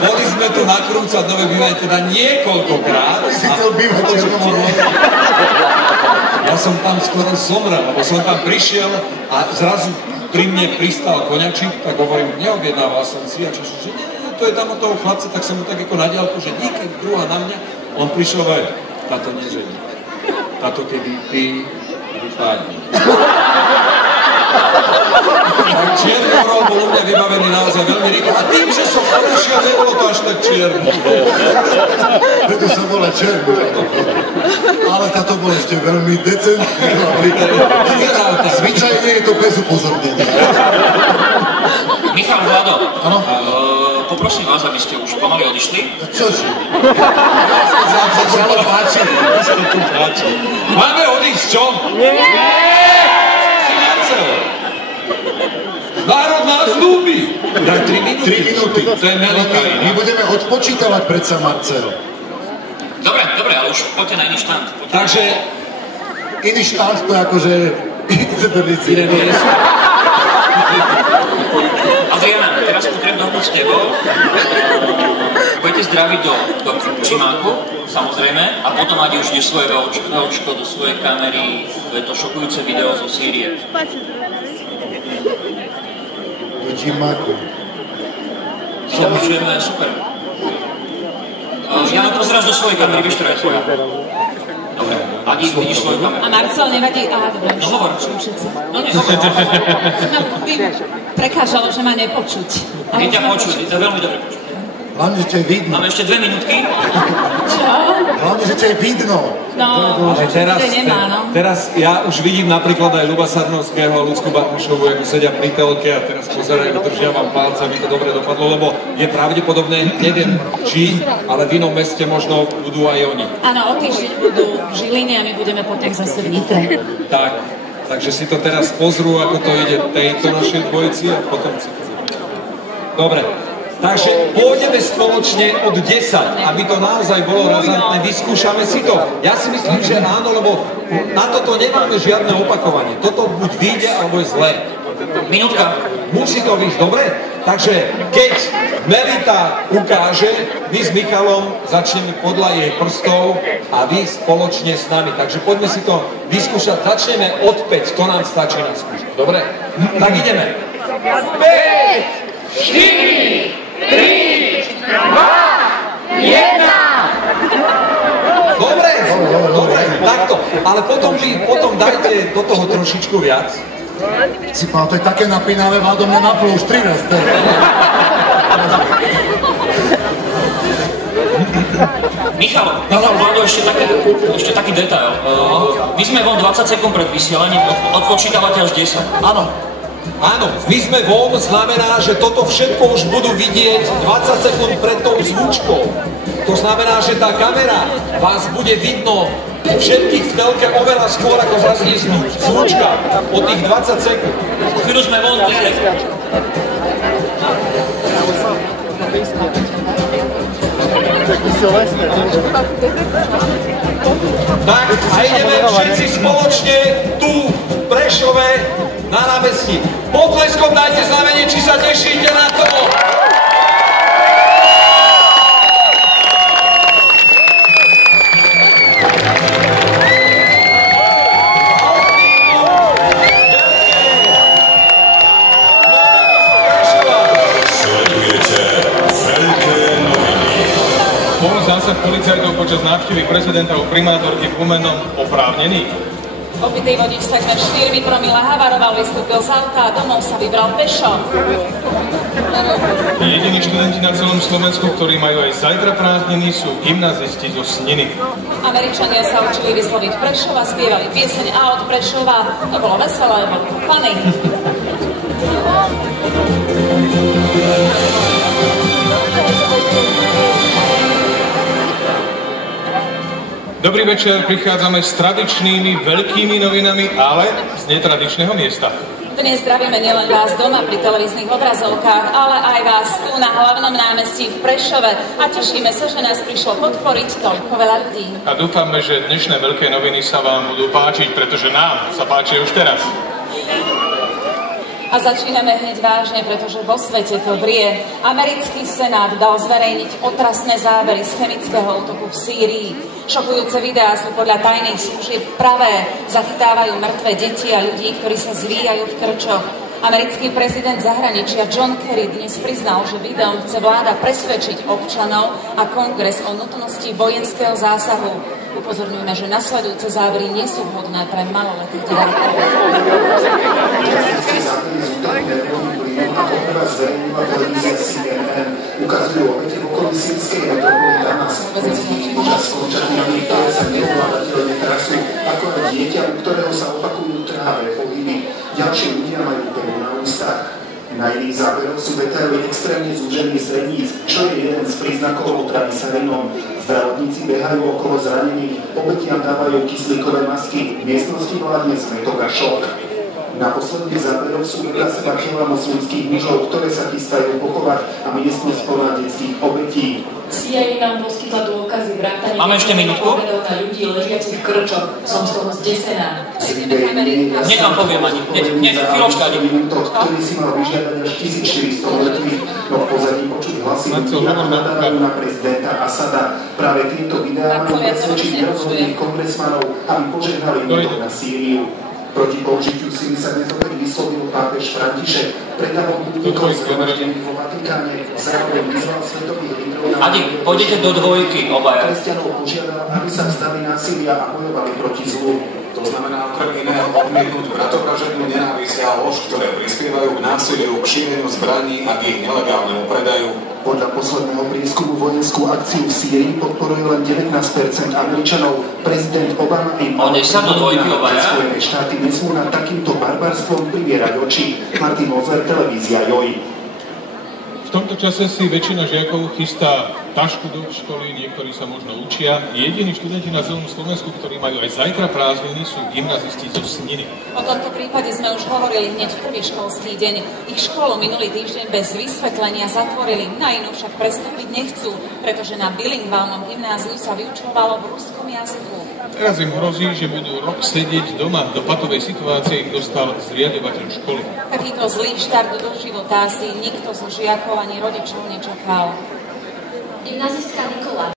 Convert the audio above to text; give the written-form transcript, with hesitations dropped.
Boli sme tu na Krúcať Nové bývanie teda niekoľkokrát. Ty si chcel bývať Černomorom. Ja som tam skoro zomrel, lebo som tam prišiel a zrazu pri mne pristal koňačík, tak hovorím, neobjednával som si a čo, že nie, to je tam od toho chlapca, tak som mu tak ako na diaľku, že díky, druhá na mňa. On prišiel a táto nežení. Táto kedy ty vypádni. Tak Čiernorov bol u mňa vybavený naozaj veľmi rýchlo a tým, že som ponašiel, nebolo to až tak čierne. Preto sa volá Černý. Ale táto bola ešte veľmi decentná. Zvyčajne je to bez upozornenia. Michal, Vlado, poprosím vás, aby ste už pomaly odišli. Čože? Ja sa začalo páčiť. Máme odísť, čo? Nie! Národ nás ľúbi! Daj 3 minúty. 3 minúty. To je Melika. My budeme odpočítavať predsa, Marcel. Dobre, ale už poďte na iný štand. Takže... Iný štand to je akože... Adriana, teraz potrebujem dohodnúť s tebou. Budete zdraviť do Čimáku, samozrejme, a potom, ak už ideš svoje VOčko do svojej kamery, bude to šokujúce video zo Sýrie. Do Čimáku. Samozrejme, super. Jano, pozráš do svojej kamery, vieš, ktorá je tvoja. Dobre, ak vidíš svoju kameru. A Marcel, nevadí? Aha, dobre. No hovor. Všetci. No nehovor. No, by prekážalo, že ma nepočuť. Je ťa počuť, je to veľmi dobre počuť. Hlavne, že ťa je vidno. Máme ešte 2 minútky. Čo? Hlavne, že ťa je vidno. No, ale teraz ja už vidím napríklad aj Ľuba Sarnovského a Ľudsku Bartušovu, ako sedia pri telke a teraz pozerajú, držiavam palce, aby to dobre dopadlo, lebo je pravdepodobné, neviem či, ale v inom meste možno budú aj oni. Áno, o týždeň budú v Žiline a my budeme potom zase v Nitre. Tak, takže si to teraz pozrú, ako to ide tejto našej dvojici a potom si to zaujímavé. Dobre. Takže pôjdeme spoločne od 10, aby to naozaj bolo razantné, vyskúšame si to. Ja si myslím, že áno, lebo na toto nemáme žiadne opakovanie. Toto buď vyjde, alebo je zlé. Minútka. Musí to vyjsť, dobre? Takže keď Melita ukáže, my s Michalom začneme podľa jej prstov a vy spoločne s nami. Takže poďme si to vyskúšať. Začneme od 5, to nám stačí na skúšku. Dobre? Tak ideme. 5, 4, 3, 2, 1. Dobre, takto. Ale potom dajte do toho trošičku viac. Si pán, to je také napínavé, Vlado mňa naplo už 3 raz. Michal, Vlado, ešte taký detail. My sme von 20 sekúnd pred vysielaním, odpočítavate až 10. Áno, my sme von, znamená, že toto všetko už budú vidieť 20 sekúnd pred tou zvučkou. To znamená, že tá kamera vás bude vidno všetkých v telke oveľa skôr, ako zaznie zvučka o tých 20 sekúnd. Chvíľu sme von, Tak, a ideme všetci spoločne tu v Prešove na námestí. Potleskom dajte znamenie, či sa tešíte na to. Bol zásah policajtov počas návštevy prezidenta u primátorky v Humennom oprávnený? Opitý vodič s takmer 4 promile havaroval, vystúpil z auta a domov sa vybral pešo. Jediní študenti na celom Slovensku, ktorí majú aj zajtra prázdniny, sú gymnazisti zo Sniny. Američania sa učili vysloviť Prešova, spievali pieseň A od Prešova. To bolo veselé, bolo to funny. Dobrý večer, prichádzame s tradičnými veľkými novinami, ale z netradičného miesta. Dnes zdravíme nielen vás doma pri televíznych obrazovkách, ale aj vás tu na hlavnom námestí v Prešove a tešíme sa, že nás prišlo podporiť toľko veľa ľudí. A dúfame, že dnešné veľké noviny sa vám budú páčiť, pretože nám sa páčia už teraz. A A začíname hneď vážne, pretože vo svete to vrie. Americký senát dal zverejniť otrasné zábery z chemického útoku v Sýrii. Šokujúce videá sú podľa tajných služieb pravé. Zachytávajú mŕtve deti a ľudí, ktorí sa zvíjajú v krčoch. Americký prezident zahraničia John Kerry dnes priznal, že videom chce vláda presvedčiť občanov a kongres o nutnosti vojenského zásahu. Upozorňujeme, že nasledujúce zábery nie sú vhodné pre maloletých divákov. Ukazujú obete v okolí sírskej metropoly Damasku. Počas končatiny, ktoré sa neovládateľne trasú, ako aj dieťa, u ktorého sa opakujú tráve pohyby. Ďalší ľudia majú peru na ústach. Na iných záberoch sú detaily extrémne zúžených sredníc, čo je jeden z príznakov otravy sarínom. Zdravotníci behajú okolo zranených, obetiam dávajú kyslíkové masky, v miestnosti vládne zmätok a šok. Na posledných záberoch sú vedľa seba tela moslimských mužov, ktoré sa chystajú pochovať a miestnosť plná detských obetí. CIA nám poskytla dôkazy vrátane povedov na ľudí ležiacich v krčoch. Som z toho zdesená. Hneď vám poviem ani. Hneď chvíľočka. Ktorý si mal vyžiadať až 1400 mŕtvych, no v pozadí počuť hlasy ľudí a nadávajú na prezidenta Asada. Práve týmto videám majú presvedčiť rozhodných kongresmanov, aby požehnali útok na Sýriu. Proti použitiu sily sa dnes opäť vyslovil pápež František. Pred davom pútnikov zhromaždených vo Vatikáne zároveň vyzval svetových lídrov na... Adi, pôjdete do dvojky, obaja. Kresťanov požiadal, aby sa vzdali násilia a bojovali proti zlu. To znamená okrem iného odmietnúť bratovražednú nenávisť a lož, ktoré prispievajú k násiliu, k šíreniu zbraní a k ich nelegálnemu predaju. Podľa posledného prieskumu vojenskú akciu v Sýrii podporuje len 19% Američanov. Prezident Obama im Spojené štáty nesmú nad takýmto barbarstvom privierať oči. Martin Moser, televízia JOJ. V tomto čase si väčšina žiakov chystá tašku do školy, niektorí sa možno učia. Jediní študenti na celom Slovensku, ktorí majú aj zajtra prázdniny, sú gymnazisti zo Sniny. O tomto prípade sme už hovorili hneď v prvý školský deň. Ich školu minulý týždeň bez vysvetlenia zatvorili, na inú však prestúpiť nechcú, pretože na bilingválnom gymnáziu sa vyučovalo v ruskom jazyku. Teraz im hrozí, že budú rok sedieť doma. Do patovej situácie ich dostal zriaďovateľ školy. Takýto zlý štart do života asi nikto zo žiakov ani rodičov nečakal. Gymnazistka Nikola